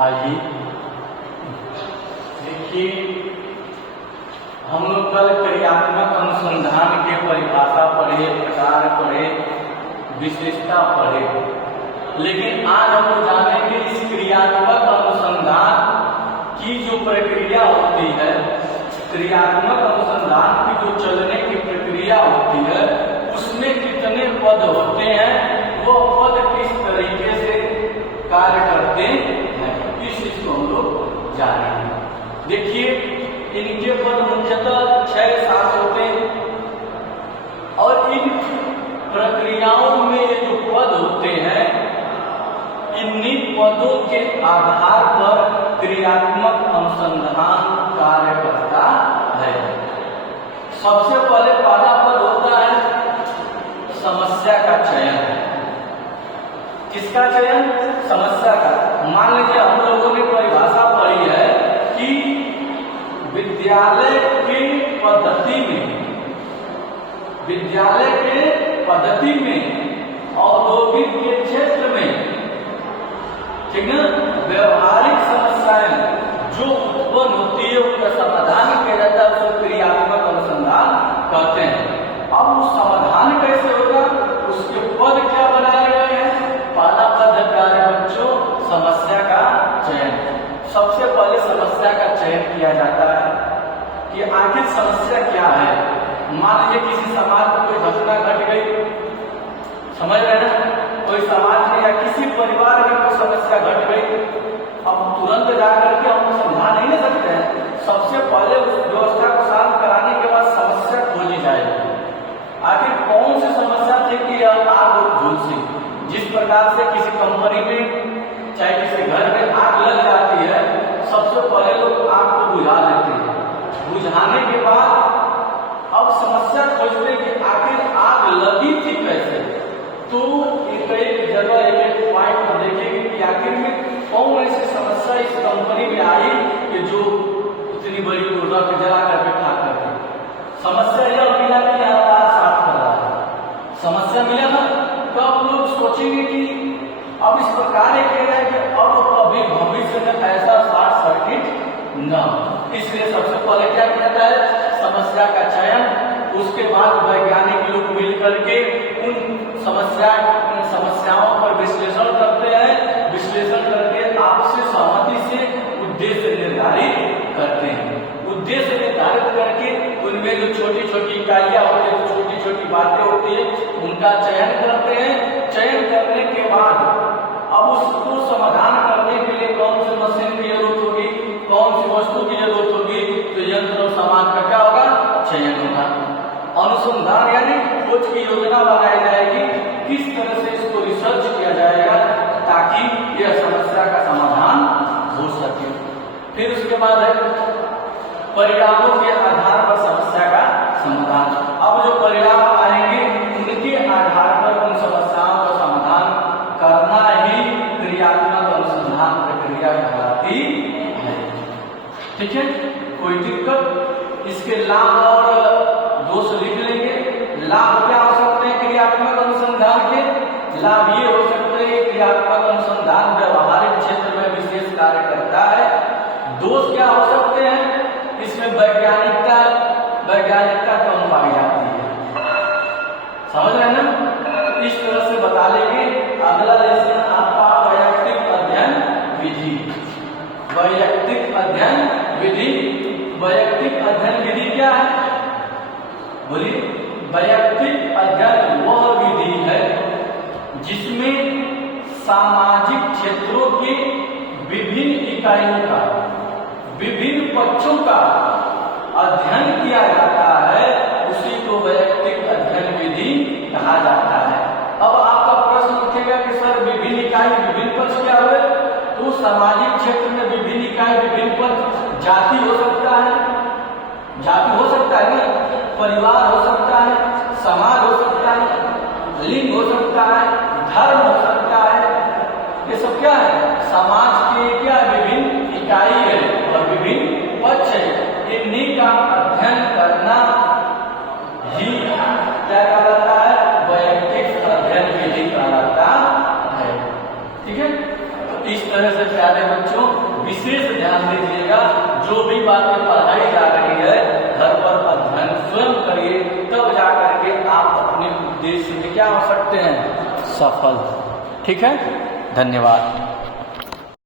आइए देखिए, हम लोग कल क्रियात्मक अनुसंधान के परिभाषा पढ़े, प्रकार पढ़े, विशेषता पढ़े, लेकिन आज हम लोग जानेंगे इस क्रियात्मक अनुसंधान की जो प्रक्रिया होती है, क्रियात्मक अनुसंधान की जो चलने की प्रक्रिया होती है, उसमें कितने पद होते हैं, वो पद किस तरीके से कार्य करते हैं, इस चीज को हम लोग जानेंगे। देखिए, इनके पद मुख्यतः 6-7 होते हैं और इन प्रक्रियाओं में जो पद होते हैं, इन्हीं पदों के आधार पर क्रियात्मक अनुसंधान कार्य करता है। सबसे पहले पहला पद होता है समस्या का चयन। किसका चयन? समस्या का। मान लीजिए हम लोगों ने परिभाषा पढ़ी है कि विद्यालय के पद्धति में औद्योगिक के क्षेत्र में, ठीक है, व्यवहारिक समस्याएं जो उत्पन्न होती है उसका समाधान किया जाता है, उसको क्रियात्मक अनुसंधान कहते हैं। अब उस समाधान कैसे होगा, उसके पद क्या बनाए गए हैं? पहला पद प्यारे बच्चों, समस्या का चयन। सबसे पहले समस्या का चयन किया जाता है कि आखिर समस्या क्या है। मान लीजिए किसी समाज में कोई घटना घट गई, समझ रहे ना, कोई समाज में या किसी परिवार में कोई समस्या घट गई, अब तुरंत जाकर के हम समझा नहीं ले सकते हैं। सबसे पहले उस व्यवस्था को शांत कराने के बाद समस्या खोजी जाएगी। आखिर कौन सी समस्या थी कि आग झुलसी, जिस प्रकार से किसी कंपनी में चाहे किसी घर में आग लग जाती है, सबसे पहले लोग आग को बुझा देते हैं। बुझाने के बाद अब समस्या खोजते हैं कि आखिर आग लगी थी कैसे। तो एक जगह एक पॉइंट पर देखेंगे कि आखिर में कौन ऐसी समस्या इस कंपनी में आई कि जो इतनी बड़ी प्रोडक्ट जला करके खाक करके। समस्या यह मिला कि यहाँ तार साफ कर रहा है, समस्या मिला ना, तो अब लोग सोचेंगे कि अब इस प्रकार किया जाए कि अब कभी भविष्य में ऐसा शॉर्ट सर्किट न। इसलिए सबसे पहले क्या किया जाता है? समस्या का चयन। उसके बाद वैज्ञानिक लोग मिलकर के उन समस्याओं पर विश्लेषण करते हैं, विश्लेषण करके आपसी सहमति से उद्देश्य निर्धारित करते हैं। उद्देश्य निर्धारित करके उनमें जो छोटी छोटी इकाइयां होती है, छोटी छोटी बातें होती है, उनका चयन करते हैं। चयन करने के बाद अब उसको समाधान करने के लिए कौन सी मशीन की जरूरत होगी, कौन सी वस्तु की जरूरत होगी, तो यंत्र और सामान का क्या होगा? चयन होगा। अनुसंधान यानी खोज की योजना बनाई जाएगी, किस तरह से इसको रिसर्च किया जाएगा ताकि यह समस्या का समाधान हो सके। फिर उसके बाद है परिणामों के आधार पर समस्या का समाधान। अब जो परिणाम आएंगे उनके आधार पर उन समस्याओं का समाधान करना ही क्रियात्मक अनुसंधान प्रक्रिया कहलाती है। ठीक है, कोई दिक्कत? इसके लाभ और दोष लिख लेंगे। लाभ क्या हो सकते हैं क्रियात्मक अनुसंधान के? लाभ ये हो सकते हैं क्रियात्मक अनुसंधान व्यवहारिक क्षेत्र में विशेष कार्य करता है। दोष क्या हो सकते हैं? इसमें वैज्ञानिकता कम पाई जाती है। समझ रहे हैं ना? इस तरह से बता लेंगे। अगला लेसन आपका वैयक्तिक अध्ययन विधि। वैयक्तिक अध्ययन विधि। वैयक्तिक अध्ययन विधि क्या है? बोलिए। वैयक्तिक अध्ययन वह विधि है जिसमें सामाजिक क्षेत्रों के विभिन्न इकाइयों का, विभिन्न पक्षों का अध्ययन किया जाता है, उसी को वैयक्तिक अध्ययन विधि कहा जाता है। अब आपका प्रश्न उठेगा कि सर विभिन्न इकाई विभिन्न पक्ष क्या हुए? तो सामाजिक क्षेत्र में विभिन्न इकाई विभिन्न पक्ष जाति हो सकता है, जाति हो सकता है ना, परिवार हो सकता है, समाज हो सकता है, लिंग हो सकता है, धर्म हो सकता है। ये सब क्या है? समाज के क्या विभिन्न इकाई है और विभिन्न पक्ष है। इन्हीं का अध्ययन करना ही क्या कहलाता है? वैयक्तिक अध्ययन विधि कहलाता है। ठीक है, तो इस तरह से प्यारे बच्चों विशेष ध्यान दीजिएगा, जो भी बातें पढ़ाई जा रही है घर पर अध्ययन स्वयं करिए, तब जा करके आप अपने उद्देश्य में क्या हो सकते हैं, सफल। ठीक है, धन्यवाद।